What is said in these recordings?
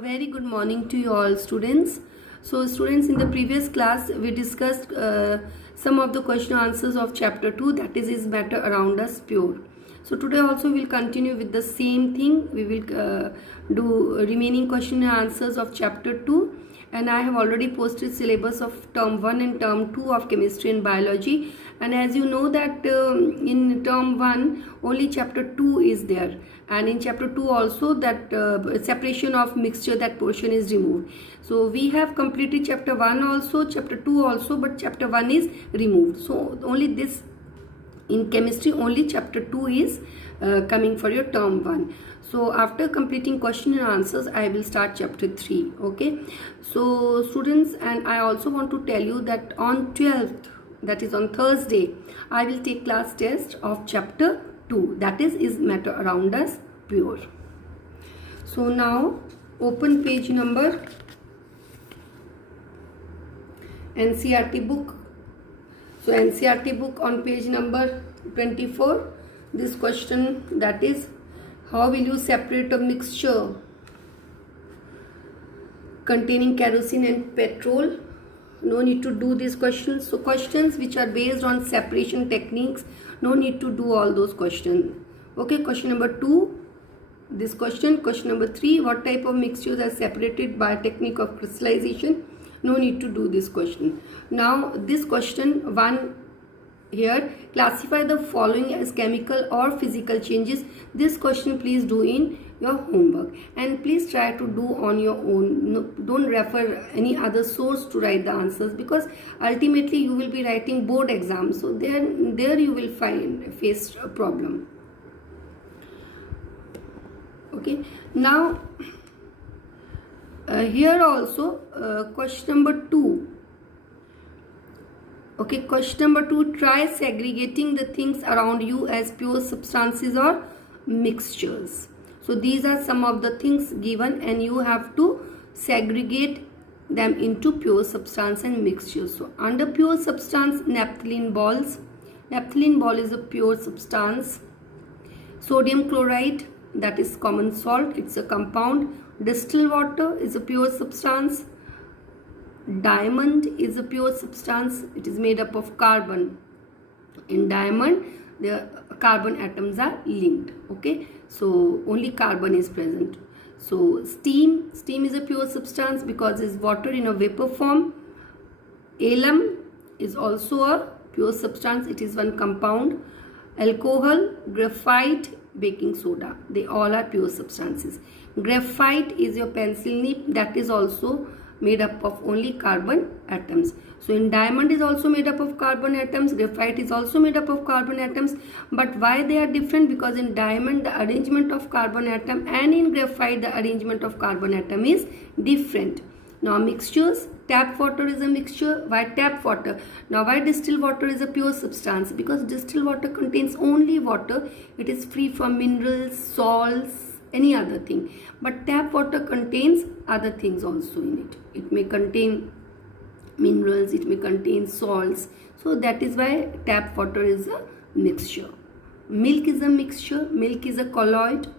very good morning to you all students. So students, in the previous class we discussed some of the question answers of chapter 2, that is matter around us pure. So today also we'll continue with the same thing. We will do remaining question and answers of chapter 2, and I have already posted syllabus of term 1 and term 2 of chemistry and biology. And as you know that in term 1 only chapter 2 is there, and in chapter 2 also that separation of mixture, that portion is removed. So we have completed chapter 1 also, chapter 2 also, but chapter 1 is removed. So only this, in chemistry only chapter 2 is coming for your term 1. So after completing question and answers, I will start chapter 3. Okay, so students, and I also want to tell you that on 12th, that is on Thursday, I will take class test of chapter 2, that is matter around us pure. So now open page number NCERT book. So NCERT book on page number 24, this question, that is, how will you separate a mixture containing kerosene and petrol? No need to do these questions. So questions which are based on separation techniques, no need to do all those questions. Okay, question number 2, this question number 3, what type of mixtures are separated by technique of crystallization? No need to do this question. Now this question 1 here, classify the following as chemical or physical changes. This question please do in your homework, and please try to do on your own. No, don't refer any other source to write the answers, because ultimately you will be writing board exams, so there you will face a problem. Okay, now here also question number 2. Okay, question number 2, try segregating the things around you as pure substances or mixtures. So these are some of the things given, and you have to segregate them into pure substance and mixtures. So under pure substance, naphthalene balls. Naphthalene ball is a pure substance. Sodium chloride, that is common salt, it's a compound. Distilled water is a pure substance. Diamond is a pure substance. It is made up of carbon. In diamond, the carbon atoms are linked. Okay, so only carbon is present. So steam is a pure substance because it's water in a vapor form. Alum is also a pure substance. It is one compound. Alcohol, graphite, baking soda, they all are pure substances. Graphite is your pencil nib, that is also made up of only carbon atoms. So in diamond is also made up of carbon atoms, graphite is also made up of carbon atoms. But why they are different? Because in diamond the arrangement of carbon atom, and in graphite the arrangement of carbon atom is different. Now mixtures, tap water is a mixture. Why tap water? Now why distilled water is a pure substance? Because distilled water contains only water. It is free from minerals, salts, any other thing. But tap water contains other things also in it. It may contain minerals, it may contain salts. So that is why tap water is a mixture. Milk is a mixture. Milk is a colloid.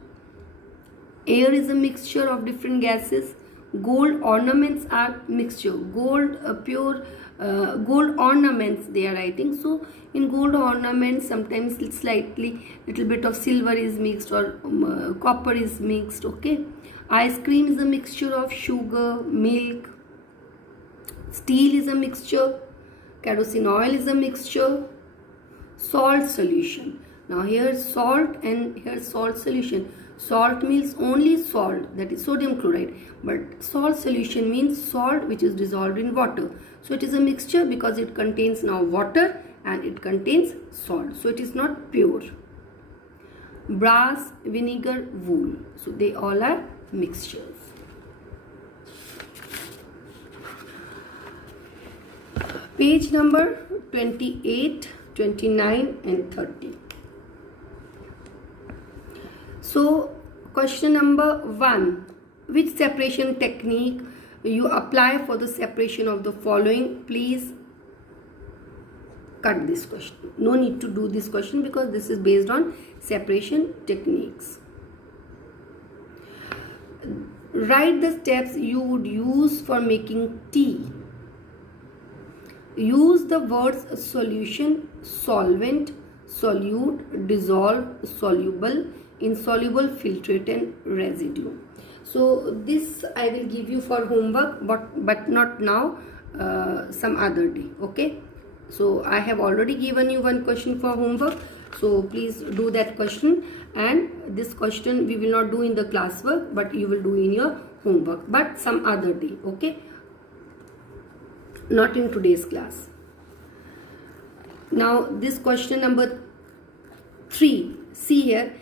Air is a mixture of different gases. Gold ornaments are mixture. Gold, gold ornaments they are writing. So in gold ornaments sometimes slightly little bit of silver is mixed, or copper is mixed. Okay, ice cream is a mixture of sugar, milk. Steel is a mixture. Kerosene oil is a mixture. Salt solution. Now here salt and here salt solution. Salt means only salt, that is sodium chloride, but salt solution means salt which is dissolved in water. So it is a mixture because it contains now water and it contains salt, so it is not pure. Brass, vinegar, wool, so they all are mixtures. Page number 28, 29 and 30. So question number 1, which separation technique you apply for the separation of the following? Please cut this question. No need to do this question because this is based on separation techniques. Write the steps you would use for making tea. Use the words solution, solvent, solute, dissolve, soluble, insoluble, filtrate and residue. So this I will give you for homework, but not now, some other day. Okay, so I have already given you one question for homework, so please do that question, and this question we will not do in the classwork, but you will do in your homework, but some other day. Okay, not in today's class. Now this question number 3. See here,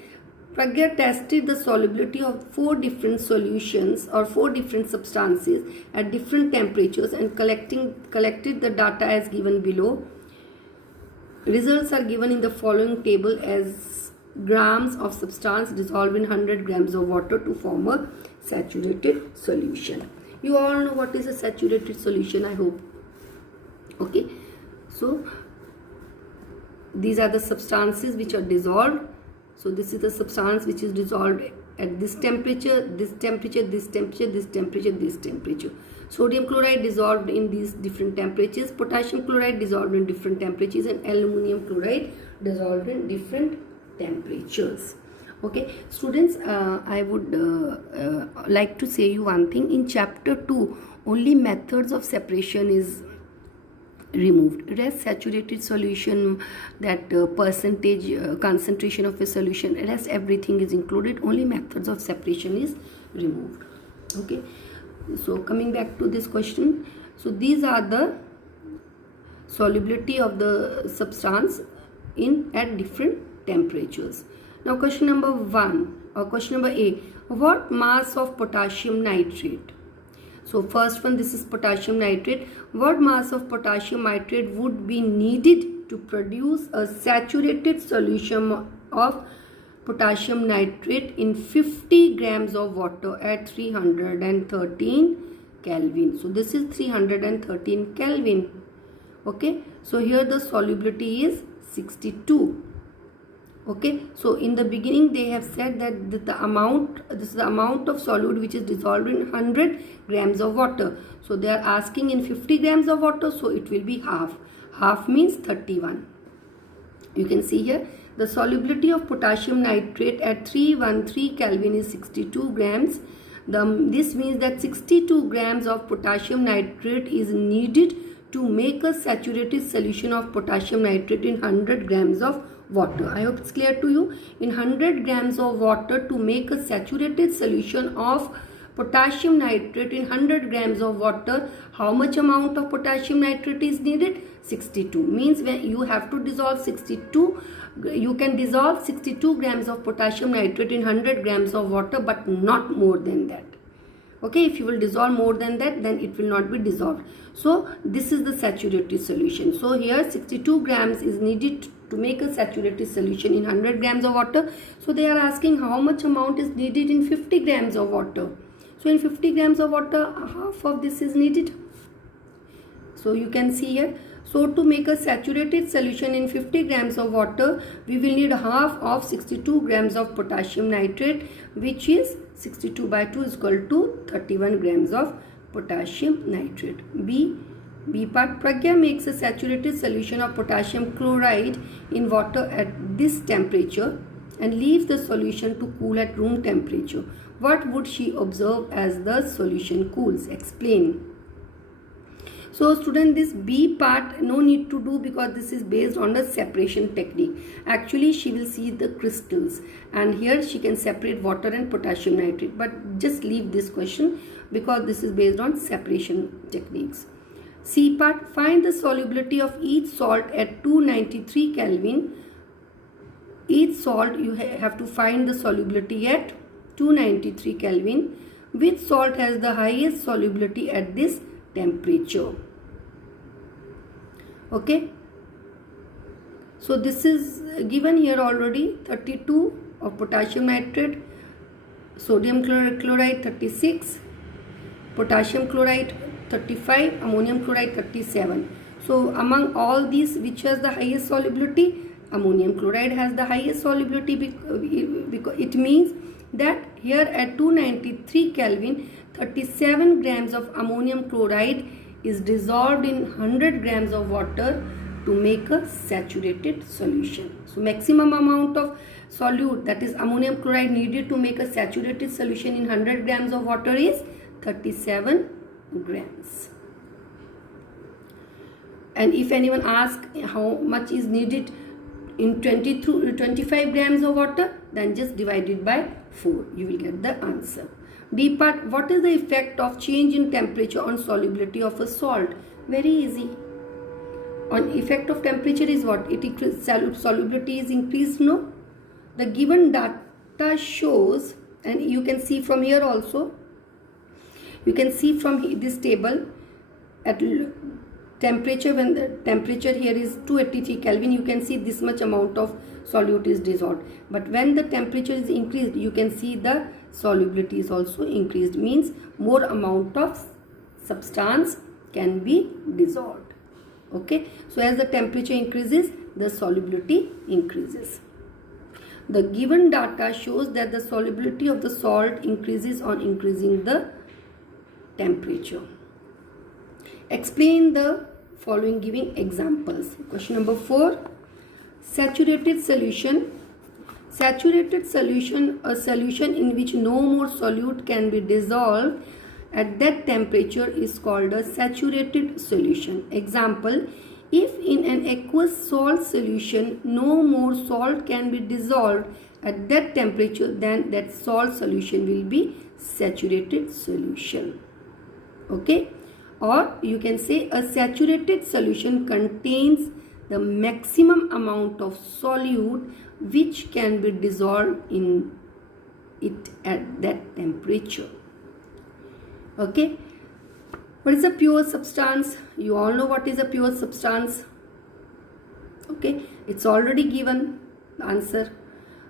Pragya tested the solubility of 4 different solutions or 4 different substances at different temperatures and collected the data as given below. Results are given in the following table as grams of substance dissolved in 100 grams of water to form a saturated solution. You all know what is a saturated solution, I hope. Okay, so these are the substances which are dissolved. So this is the substance which is dissolved at this temperature, this temperature, this temperature, this temperature, this temperature. Sodium chloride dissolved in these different temperatures, potassium chloride dissolved in different temperatures, and aluminum chloride dissolved in different temperatures. Okay, students, I would like to say you one thing. In chapter 2, only methods of separation is removed. Rest saturated solution, that percentage concentration of a solution, rest everything is included. Only methods of separation is removed. Okay, so coming back to this question, so these are the solubility of the substance in at different temperatures. Now question number 1 or question number A, what mass of potassium nitrate? So first one, this is potassium nitrate. What mass of potassium nitrate would be needed to produce a saturated solution of potassium nitrate in 50 grams of water at 313 Kelvin? So this is 313 Kelvin. Okay, so here the solubility is 62. Okay, so in the beginning they have said that this is the amount of solute which is dissolved in 100 grams of water. So they are asking in 50 grams of water, so it will be half. Half means 31. You can see here the solubility of potassium nitrate at 313 Kelvin is 62 grams. This means that 62 grams of potassium nitrate is needed to make a saturated solution of potassium nitrate in 100 grams of water. I hope it's clear to you. In 100 grams of water, to make a saturated solution of potassium nitrate in 100 grams of water, how much amount of potassium nitrate is needed? 62. Means when you have to dissolve 62, you can dissolve 62 grams of potassium nitrate in 100 grams of water, but not more than that. Okay, if you will dissolve more than that, then it will not be dissolved. So this is the saturated solution. So here 62 grams is needed to make a saturated solution in 100 grams of water. So they are asking how much amount is needed in 50 grams of water. So in 50 grams of water, half of this is needed. So you can see here. So to make a saturated solution in 50 grams of water, we will need half of 62 grams of potassium nitrate, which is 62 by 2 is equal to 31 grams of potassium nitrate. B part, Pragya makes a saturated solution of potassium chloride in water at this temperature and leaves the solution to cool at room temperature. What would she observe as the solution cools? Explain. So student, this B part no need to do because this is based on the separation technique. Actually she will see the crystals and here she can separate water and potassium nitrate, but just leave this question because this is based on separation techniques. C part, find the solubility of each salt at 293 Kelvin. Each salt you have to find the solubility at 293 Kelvin. Which salt has the highest solubility at this temperature? Okay, so this is given here already. 32 of potassium nitrate, sodium chloride 36, potassium chloride 35, ammonium chloride 37. So among all these, which has the highest solubility? Ammonium chloride has the highest solubility because it means that here at 293 Kelvin, 37 grams of ammonium chloride is dissolved in 100 grams of water to make a saturated solution. So maximum amount of solute, that is ammonium chloride, needed to make a saturated solution in 100 grams of water is 37 grams. And if anyone asks how much is needed in 25 grams of water, then just divide it by 4. You will get the answer. D part, what is the effect of change in temperature on solubility of a salt? Very easy. On effect of temperature is what? It solubility is increased, no? The given data shows, and you can see from here also, you can see from this table at temperature, when the temperature here is 283 Kelvin, you can see this much amount of solute is dissolved. But when the temperature is increased, you can see the solubility is also increased, means more amount of substance can be dissolved. Okay, so as the temperature increases, the solubility increases. The given data shows that the solubility of the salt increases on increasing the temperature. Explain the following giving examples. Question number 4. Saturated solution. Saturated solution, a solution in which no more solute can be dissolved at that temperature, is called a saturated solution. Example, if in an aqueous salt solution no more salt can be dissolved at that temperature, then that salt solution will be saturated solution. Okay, or you can say a saturated solution contains the maximum amount of solute which can be dissolved in it at that temperature. Okay, what is a pure substance? You all know what is a pure substance. Okay, it's already given the answer.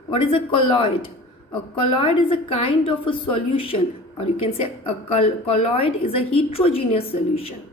What is a colloid? A colloid is a kind of a solution, or you can say a colloid is a heterogeneous solution.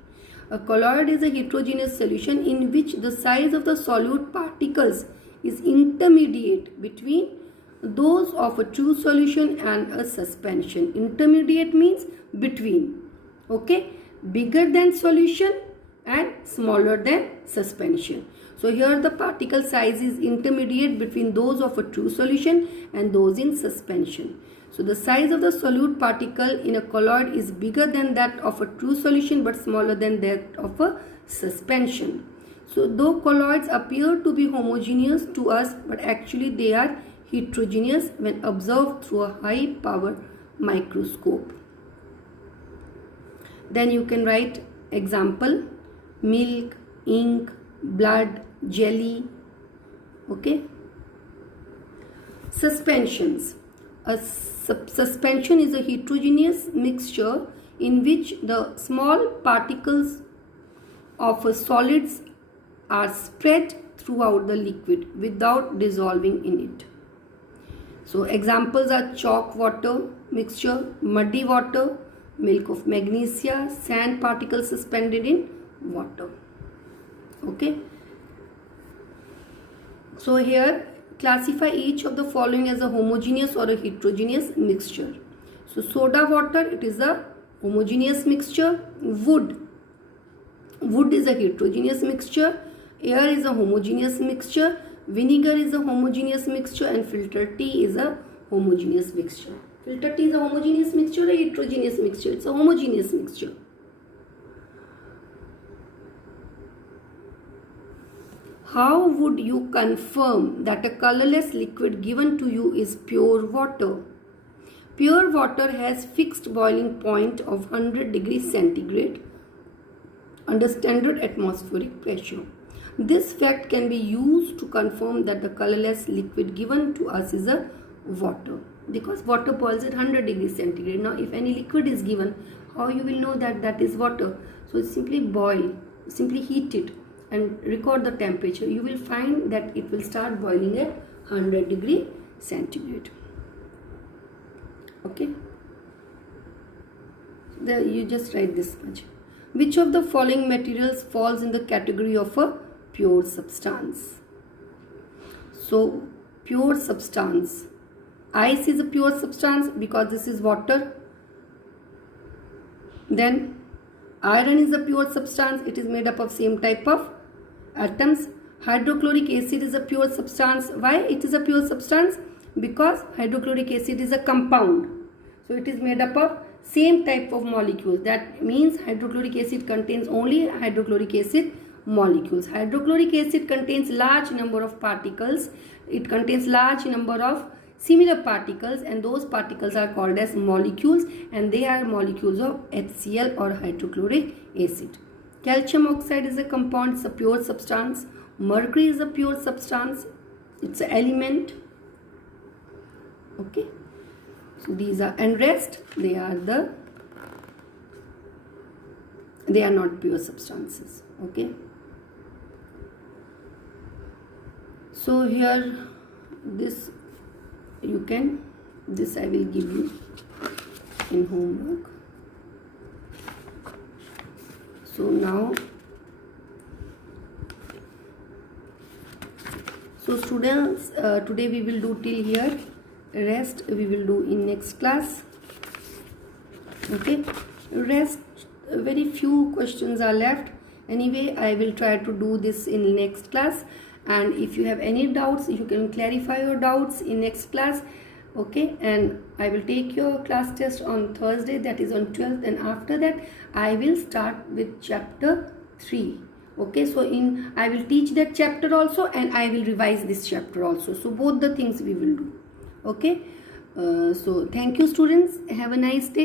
A colloid is a heterogeneous solution in which the size of the solute particles is intermediate between those of a true solution and a suspension. Intermediate means between. Okay, bigger than solution and smaller than suspension. So here the particle size is intermediate between those of a true solution and those in suspension. So the size of the solute particle in a colloid is bigger than that of a true solution but smaller than that of a suspension. So though colloids appear to be homogeneous to us, but actually they are heterogeneous when observed through a high power microscope. Then you can write example: milk, ink, blood, jelly. Okay. Suspensions. A suspension is a heterogeneous mixture in which the small particles of a solids are spread throughout the liquid without dissolving in it. So examples are chalk water mixture, muddy water, milk of magnesia, sand particles suspended in water. Okay. So here classify each of the following as a homogeneous or a heterogeneous mixture. So soda water, it is a homogeneous mixture. Wood is a heterogeneous mixture. Air is a homogeneous mixture. Vinegar is a homogeneous mixture, and filter tea is a homogeneous mixture. Filter tea is a homogeneous mixture or a heterogeneous mixture? It's a homogeneous mixture. How would you confirm that a colorless liquid given to you is pure water? Pure water has fixed boiling point of 100 degrees centigrade under standard atmospheric pressure. This fact can be used to confirm that the colorless liquid given to us is a water, because water boils at 100 degrees centigrade. Now if any liquid is given, how you will know that that is water? So simply boil, simply heat it and record the temperature. You will find that it will start boiling at 100 degree centigrade. Okay, there you just write this much. Which of the following materials falls in the category of a pure substance? So pure substance, Ice is a pure substance because this is water. Then iron is a pure substance. It is made up of same type of atoms. Hydrochloric acid is a pure substance. Why it is a pure substance? Because hydrochloric acid is a compound. So it is made up of same type of molecules. That means hydrochloric acid contains only hydrochloric acid molecules. Hydrochloric acid contains large number of particles. It contains large number of similar particles, and those particles are called as molecules, and they are molecules of HCl or hydrochloric acid. Calcium oxide is a compound, it's a pure substance. Mercury is a pure substance, it's an element. Okay, so these are, and rest they are not pure substances. Okay, so here this you can, this I will give you in homework. So now, so students, today we will do till here. Rest we will do in next class. Okay, rest, very few questions are left. Anyway, I will try to do this in next class, and if you have any doubts, you can clarify your doubts in next class. Okay, and I will take your class test on Thursday, that is on 12th, and after that I will start with chapter 3. Okay, so I will teach that chapter also, and I will revise this chapter also. So both the things we will do. Okay, so thank you students, have a nice day.